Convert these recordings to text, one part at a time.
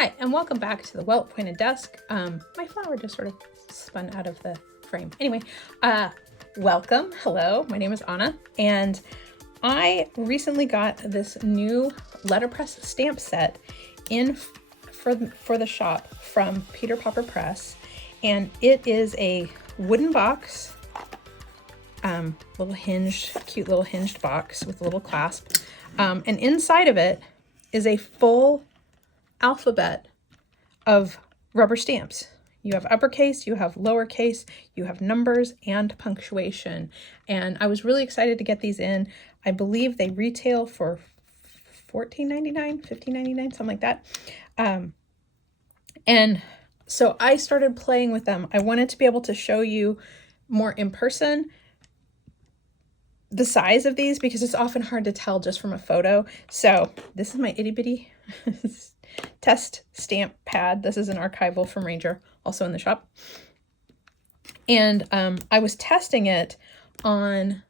Hi, and welcome back to the well-appointed desk. My flower just sort of spun out of the frame. Anyway, welcome. Hello, my name is Anna, and I recently got this new letterpress stamp set in for the shop from Peter Pauper Press, and it is a wooden box, cute little hinged box with a little clasp, and inside of it is a full alphabet of rubber stamps. You have uppercase, you have lowercase, you have numbers and punctuation. And I was really excited to get these in. I believe they retail for $14.99, $15.99, something like that. And so I started playing with them. I wanted to be able to show you more in person the size of these because it's often hard to tell just from a photo. So this is my itty bitty test stamp pad. This is an archival from Ranger, also in the shop. And I was testing it on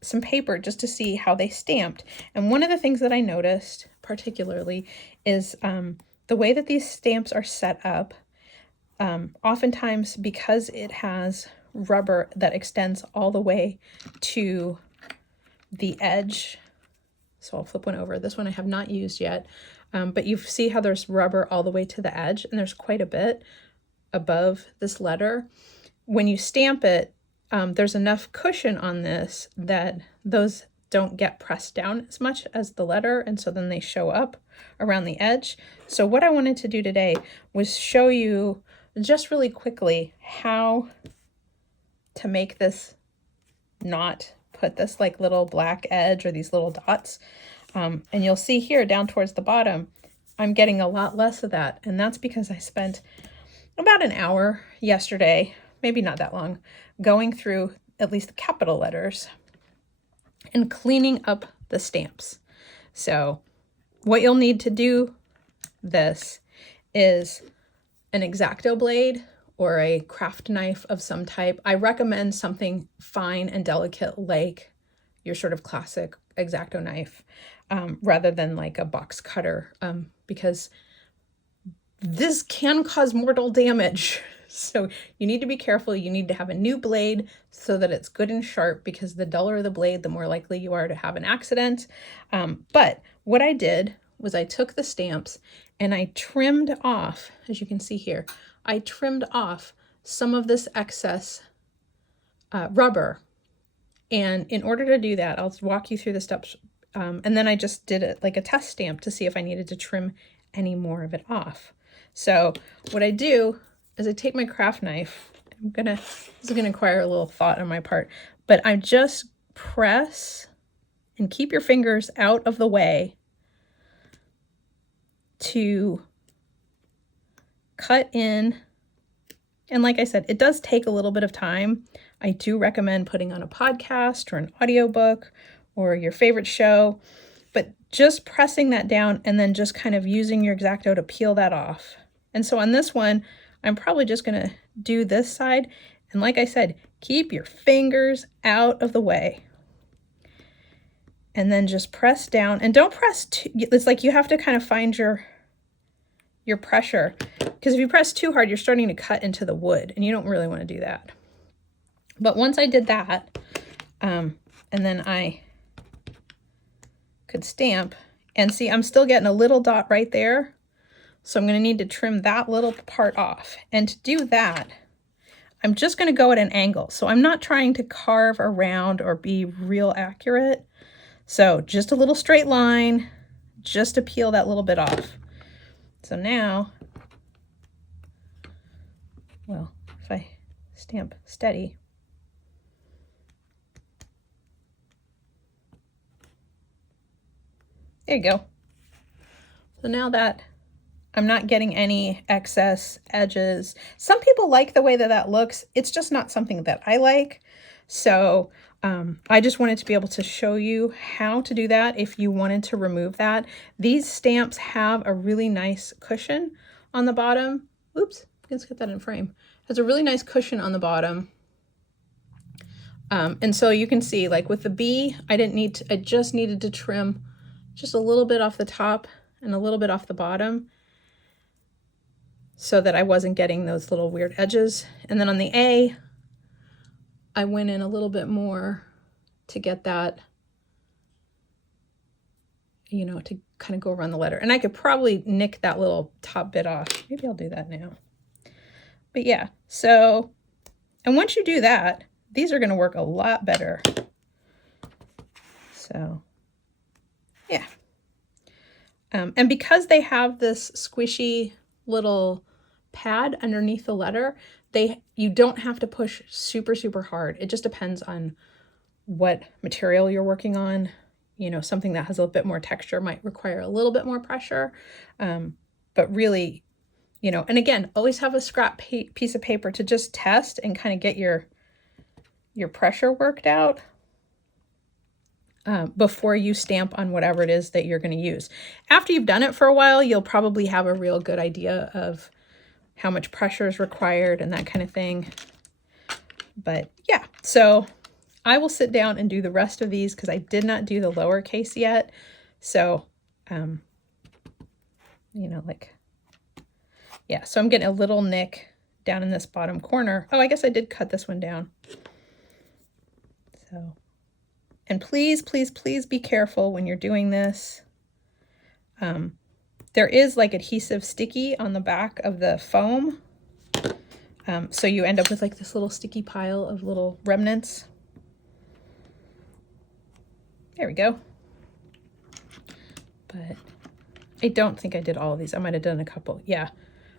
some paper just to see how they stamped. And one of the things that I noticed particularly is the way that these stamps are set up. Oftentimes, because it has rubber that extends all the way to the edge. So I'll flip one over. This one I have not used yet. But you see how there's rubber all the way to the edge, and there's quite a bit above this letter. When you stamp it, there's enough cushion on this that those don't get pressed down as much as the letter, and so then they show up around the edge. So what I wanted to do today was show you just really quickly how to make this not put this like little black edge or these little dots. And you'll see here down towards the bottom, I'm getting a lot less of that. And that's because I spent about an hour yesterday, maybe not that long, going through at least the capital letters and cleaning up the stamps. So what you'll need to do this is an X-Acto blade or a craft knife of some type. I recommend something fine and delicate like your sort of classic X-Acto knife. Rather than like a box cutter, because this can cause mortal damage. So you need to be careful. You need to have a new blade so that it's good and sharp, because the duller the blade, the more likely you are to have an accident. But what I did was I took the stamps and I trimmed off, as you can see here, I trimmed off some of this excess rubber. And in order to do that, I'll walk you through the steps. And then I just did it like a test stamp to see if I needed to trim any more of it off. So what I do is I take my craft knife. This is gonna require a little thought on my part, but I just press and keep your fingers out of the way to cut in. And like I said, it does take a little bit of time. I do recommend putting on a podcast or an audiobook or your favorite show, but just pressing that down and then just kind of using your X-Acto to peel that off. And so on this one, I'm probably just gonna do this side. And like I said, keep your fingers out of the way. And then just press down, and don't press too, it's like you have to kind of find your pressure, because if you press too hard, you're starting to cut into the wood, and you don't really want to do that. But once I did that, and then I could stamp, and see, I'm still getting a little dot right there. So I'm going to need to trim that little part off. And to do that, I'm just going to go at an angle. So I'm not trying to carve around or be real accurate. So just a little straight line, just to peel that little bit off. So now, well, if I stamp steady, there you go. So now that I'm not getting any excess edges. Some people like the way that that looks. It's just not something that I like. So I just wanted to be able to show you how to do that if you wanted to remove that. These stamps have a really nice cushion on the bottom. Oops, let's get that in frame. It has a really nice cushion on the bottom. And so you can see, like with the B, I just needed to trim just a little bit off the top and a little bit off the bottom. so that I wasn't getting those little weird edges. And then on the A, I went in a little bit more to get that, you know, to kind of go around the letter. And I could probably nick that little top bit off. Maybe I'll do that now. But yeah, so, and once you do that, these are going to work a lot better. So, yeah. And because they have this squishy little pad underneath the letter, you don't have to push super, super hard. It just depends on what material you're working on. You know, something that has a little bit more texture might require a little bit more pressure. But really, you know, and again, always have a scrap piece of paper to just test and kind of get your pressure worked out before you stamp on whatever it is that you're going to use. After you've done it for a while, you'll probably have a real good idea of how much pressure is required and that kind of thing. But yeah, so I will sit down and do the rest of these because I did not do the lowercase yet. So, you know, like, yeah, so I'm getting a little nick down in this bottom corner. Oh, I guess I did cut this one down. So, and please, please, please be careful when you're doing this. There is like adhesive sticky on the back of the foam. So you end up with like this little sticky pile of little remnants. There we go. But I don't think I did all of these. I might have done a couple. Yeah,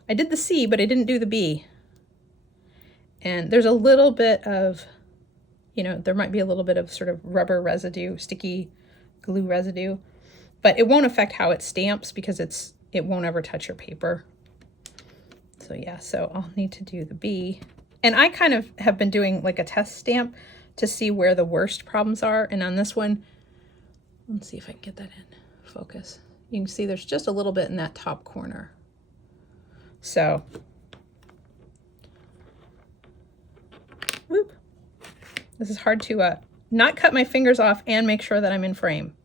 I did the C, but I didn't do the B. And there's a little bit of, you know, there might be a little bit of sort of rubber residue, sticky glue residue, but it won't affect how it stamps because it won't ever touch your paper. So yeah, so I'll need to do the B. And I kind of have been doing like a test stamp to see where the worst problems are. And on this one, let's see if I can get that in focus. You can see there's just a little bit in that top corner. So, whoop. This is hard to not cut my fingers off and make sure that I'm in frame.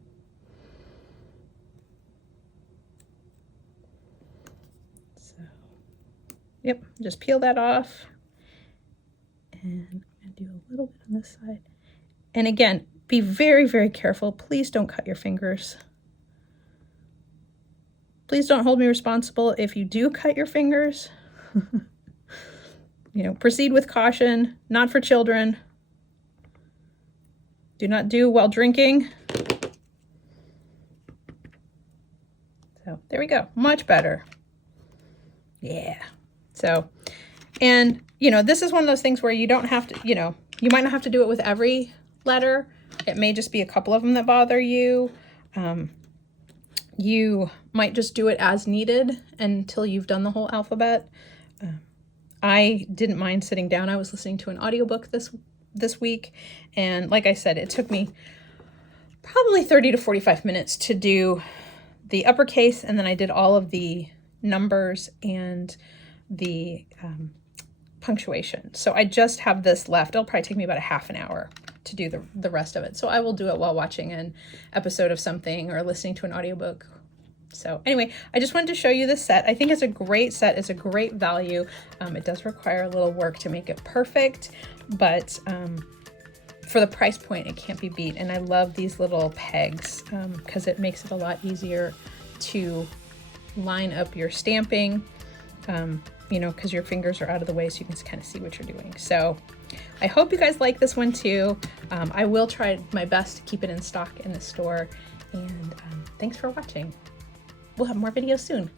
So, yep, just peel that off. And I'm going to do a little bit on this side. And again, be very, very careful. Please don't cut your fingers. Please don't hold me responsible if you do cut your fingers. You know, proceed with caution, not for children. Do not do while drinking. So there we go, much better. Yeah. So, and you know, this is one of those things where you don't have to, you know, you might not have to do it with every letter. It may just be a couple of them that bother you. You might just do it as needed until you've done the whole alphabet. I didn't mind sitting down. I was listening to an audiobook this week. And like I said, it took me probably 30 to 45 minutes to do the uppercase. And then I did all of the numbers and the punctuation. So I just have this left. It'll probably take me about a half an hour to do the rest of it. So I will do it while watching an episode of something or listening to an audiobook. So anyway, I just wanted to show you this set. I think it's a great set. It's a great value. It does require a little work to make it perfect, but for the price point, it can't be beat. And I love these little pegs because it makes it a lot easier to line up your stamping, you know, because your fingers are out of the way so you can kind of see what you're doing. So I hope you guys like this one too. I will try my best to keep it in stock in the store. And thanks for watching. We'll have more videos soon.